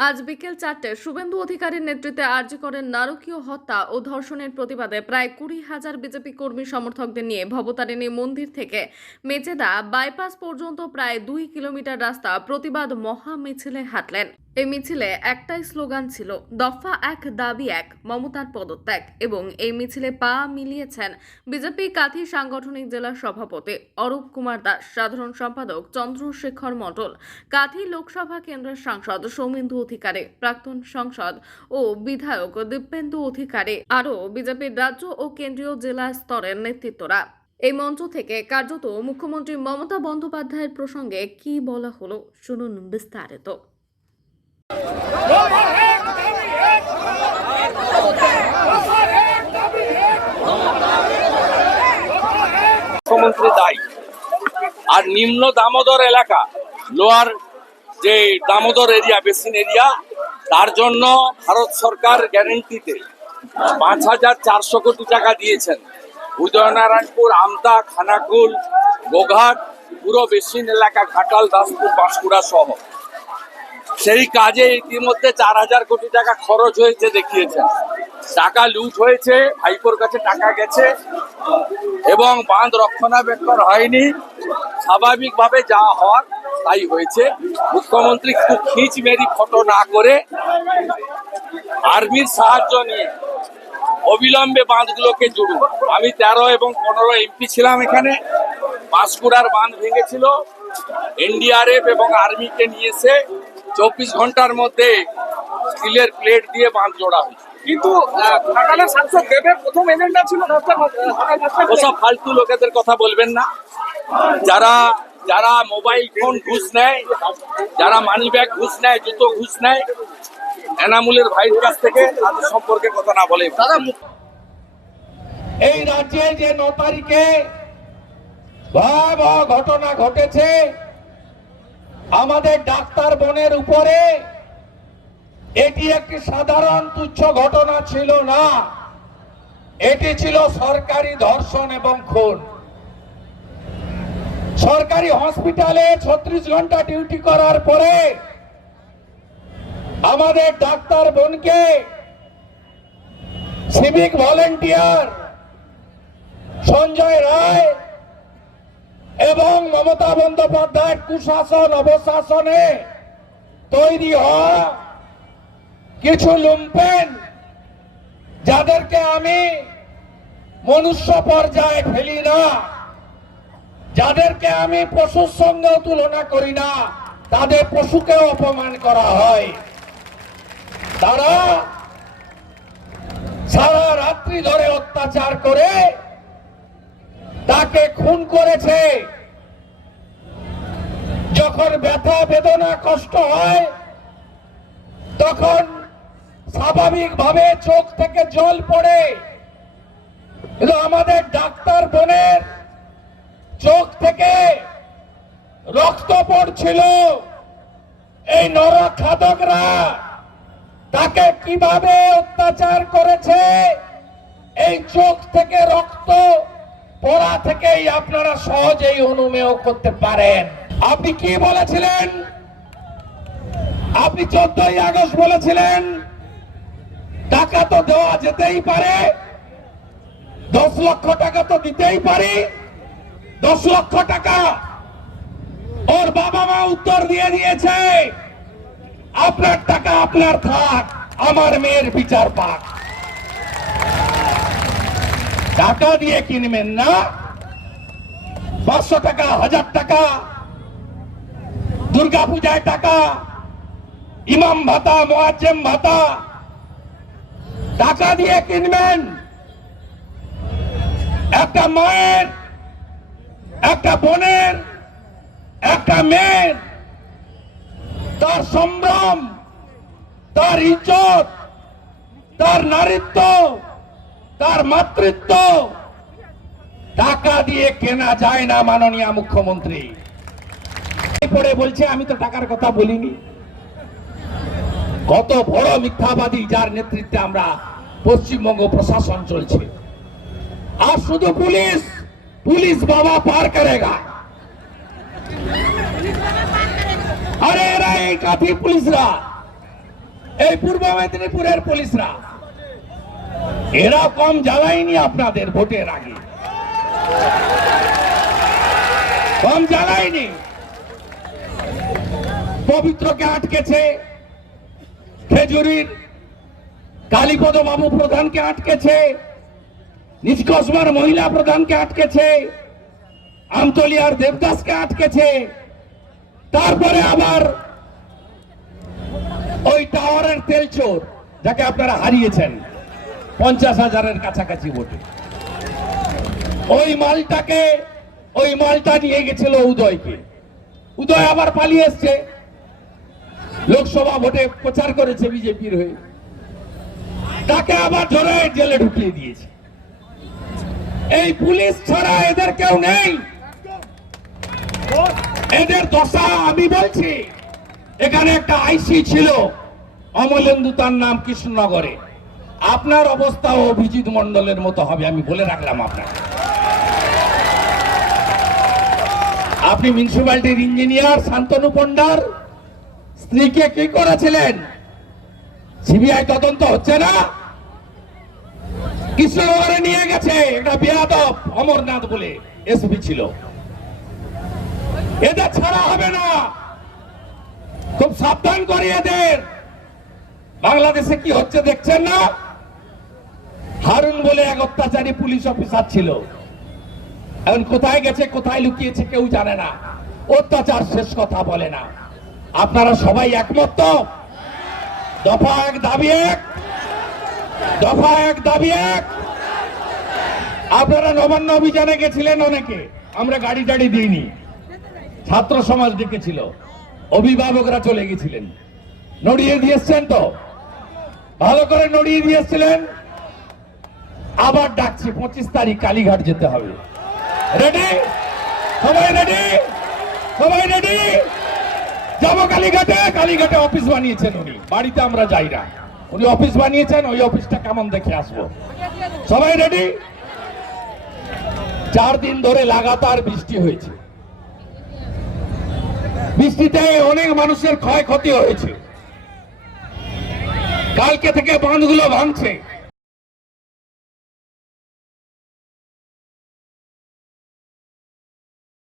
আজ বিকেল চারটে শুভেন্দু অধিকারীর নেতৃত্বে আর্জি করেন নারকীয় হত্যা ও ধর্ষণের প্রতিবাদে প্রায় কুড়ি হাজার বিজেপি কর্মী সমর্থকদের নিয়ে ভবতারিণী মন্দির থেকে মেচেদা বাইপাস পর্যন্ত প্রায় দুই কিলোমিটার রাস্তা প্রতিবাদ মহা মিছিলে হাঁটলেন। এই মিছিলে একটাই স্লোগান ছিল, দফা এক, দাবি এক, মমতার পদত্যাগ। এবং এই মিছিলে পা মিলিয়েছেন বিজেপি কাথি সাংগঠনিক জেলা সভাপতি অরূপ কুমার দাস, সাধারণ সম্পাদক চন্দ্রশেখর মণ্ডল, কাথি লোকসভা কেন্দ্রের সাংসদ সৌমেন্দু অধিকারী, প্রাক্তন সংসদ ও বিধায়ক দীপেন্দু অধিকারী, আরও বিজেপির রাজ্য ও কেন্দ্রীয় জেলা স্তরের নেতৃত্বরা। এই মঞ্চ থেকে কার্যত মুখ্যমন্ত্রী মমতা বন্দ্যোপাধ্যায়ের প্রসঙ্গে কি বলা হলো, শুনুন বিস্তারিত। মুখ্যমন্ত্রী দায়ী। আর নিম্ন দামোদর এলাকা লোয়ার যে দামোদর এরিয়া, বেসিন এরিয়া, তার জন্য ভারত সরকার গ্যারেন্টিতে পাঁচ হাজার চারশো কোটি টাকা দিয়েছেন। উদয়নারায়ণপুর, আমতা, খানাকুল, গোঘাট, পুরো বেসিন এলাকা, ঘাটাল, দাসপুর, বাঁশকুড়া সহ। সেই কাজে ইতিমধ্যে চার হাজার কোটি টাকা খরচ হয়েছে দেখিয়েছেন টাকা লুট হয়েছে, ভাইপোর কাছে টাকা গেছে এবং বাঁধ রক্ষণাবেক্ষণ হয়নি। স্বাভাবিকভাবে যা হওয়ার তাই হয়েছে। মুখ্যমন্ত্রী খুব খিচ মেরি ফটো না করে আর্মির সাহায্য নিয়ে অবিলম্বে বাঁধগুলোকে জুড়ুন। আমি তেরো এবং পনেরো এমপি ছিলাম এখানে। পাঁশকুড়ার বাঁধ ভেঙেছিল। এনডিআরএফ এবং আর্মিকে নিয়ে এসে চব্বিশ ঘণ্টার মধ্যে স্টিলের প্লেট দিয়ে বাঁধ জোড়া হয়েছে। কিন্তু ঘাটালের সাংসদ দেবের প্রথম এজেন্ডা ছিল ওসব ফালতু লোকেদের কথা বলবেন না। যারা যারা মোবাইল ফোন ঘুষ নেয় যারা মানি ব্যাগ ঘুষ নেয় জুতো ঘুষ নেয় এনামুলের ভাইয়ের কাছ থেকে তাদের সম্পর্কে কথা না বলে এই রাজ্যে যে ন তারিখে ভয়াবহ ঘটনা ঘটেছে আমাদের ডাক্তার বোনের উপরে এটি একটি সাধারণ তুচ্ছ ঘটনা ছিল না। এটি ছিল সরকারি ধর্ষণ এবং খুন। সরকারি হসপিটালে ছত্রিশ ঘণ্টা ডিউটি করার পরে আমাদের ডাক্তার বোনকে সিভিক ভলেন্টিয়ার সঞ্জয় রায় এবং মমতা বন্দ্যোপাধ্যায়ের কুশাসন অবশাসনে তৈরি হওয়া কিছু লুম্পেন যাদেরকে আমি মনুষ্য পর্যায়ে ফেলি না, যাদেরকে আমি পশুর সঙ্গেও তুলনা করি না, তাদের পশুকে অপমান করা হয়। তারা সারা রাত্রি ধরে অত্যাচার করে তাকে খুন করেছে। যখন ব্যথা, বেদনা, কষ্ট হয়, তখন স্বাভাবিকভাবে চোখ থেকে জল পড়ে। আমাদের ডাক্তার বোনের চোখ থেকে রক্ত পড়ছিল। এই নরখাদকরা তাকে কীভাবে অত্যাচার করেছে? এই চোখ থেকে রক্ত পড়া থেকেই আপনারা সহজেই অনুমেয় করতে পারেন। আপনি কি বলেছিলেন? আপনি চোদ্দই আগস্ট বলেছিলেন, টাকা তো দেওয়া যেতেই পারে, দশ লক্ষ টাকা তো দিতেই পারি, দশ লক্ষ টাকা ওর বাবা মা উত্তর দিয়ে দিয়েছে, আপনার টাকা আপনার থাক, আমার মেয়ের বিচার পাক। টাকা দিয়ে কিনবেন না, পাঁচশো টাকা, হাজার টাকা দুর্গা পূজায় টাকা ইমাম ভাতা, মোয়াজ্জেম ভাতা, টাকা দিয়ে কিনবেন। একটা মায়ের, একটা বোনের, একটা মেয়ের, তার সম্ভ্রম, তার ইজ্জত, তার নারীত্ব, তার মাতৃত্ব, টাকা দিয়ে কেনা যায় না মাননীয় মুখ্যমন্ত্রী। পরে বলছে, আমি তো টাকার কথা বলিনি। কত বড় মিথ্যাবাদী যার নেতৃত্বে আমরা পশ্চিমবঙ্গ প্রশাসন চলছে। আর শুধু পুলিশ পুলিশ বাবা পার করেগা। আরে এই কাঠি পুলিশরা, এই পূর্ব মেদিনীপুরের পুলিশরা। এরা কম জ্বালায়নি আপনাদের ভোটের আগে। কম জ্বালায়নি। পবিত্রকে আটকেছে। খেজুরির কালীপদ বাবু প্রধানকে আটকেছে। নিষ্কসমার মহিলা প্রধানকে আটকেছে। আমতলিয়ার দেবদাসকে আটকেছে। তারপরে আবার ওই টাওয়ারের তেল চোর যাকে আপনারা হারিয়েছেন, পঞ্চাশ হাজারের কাছাকাছি ভোটে। ওই মালটাকে, ওই মালটা নিয়ে গেছিল উদয়কে। উদয় আবার পালিয়ে এসছে। লোকসভা ভোটে প্রচার করেছে বিজেপির হয়ে। তাকে আবার ধরে জেলে ঢুকিয়ে দিয়েছে। এই পুলিশ ছাড়া এদের কেউ নেই। এদের দশা আমি বলছি, এখানে একটা আইসি ছিল, অমলেন্দু, তার নাম কৃষ্ণনগরে। আপনার অবস্থা অভিজিৎ মন্ডলের মতো হবে, আমি বলে রাখলাম আপনাকে। আপনি মিউনিসিপ্যালিটির ইঞ্জিনিয়ার, শান্তনু পণ্ডার স্ত্রীকে কি করেছিলেন? সিবিআই তদন্ত হচ্ছে না? কৃষ্ণনগরে নিয়ে গেছে একটা বেয়াদব, অমরনাথ বলে এসপি ছিল। এদের ছাড়া হবে না। খুব সাবধান করি এদের। বাংলাদেশে কি হচ্ছে দেখছেন না? হারুন বলে এক অত্যাচারী পুলিশ অফিসার ছিল। এখন কোথায় গেছে, কোথায় লুকিয়েছে কেউ জানে না। অত্যাচার শেষ কথা বলে না। আপনারা সবাই একমত তো? দফা এক, দাবি এক। দফা এক, দাবি এক। আপনারা নবান্ন অভিযানে গেছিলেন অনেকে, আমরা গাড়ি টাড়ি দিইনি। ছাত্র সমাজ ডেকেছিল, অভিভাবকরা চলে গেছিলেন। নড়িয়ে দিয়েছেন তো? ভালো করে নড়িয়ে দিয়েছিলেন আবার ডাকছি, পঁচিশ তারিখ কালীঘাট যেতে হবে। রেডি সবাই রেডি সবাই রেডি যাব কালীঘাটে কালীঘাটে অফিস বানিয়েছেন উনি। বাড়িতে আমরা যাই না। উনি অফিস বানিয়েছেন, ওই অফিসটা কেমন দেখে আসব। সবাই রেডি চার দিন ধরে লাগাতার বৃষ্টি হয়েছে। বৃষ্টিতে অনেক মানুষের ক্ষয়ক্ষতি হয়েছে। কালকে থেকে বাঁধগুলো ভাঙছে।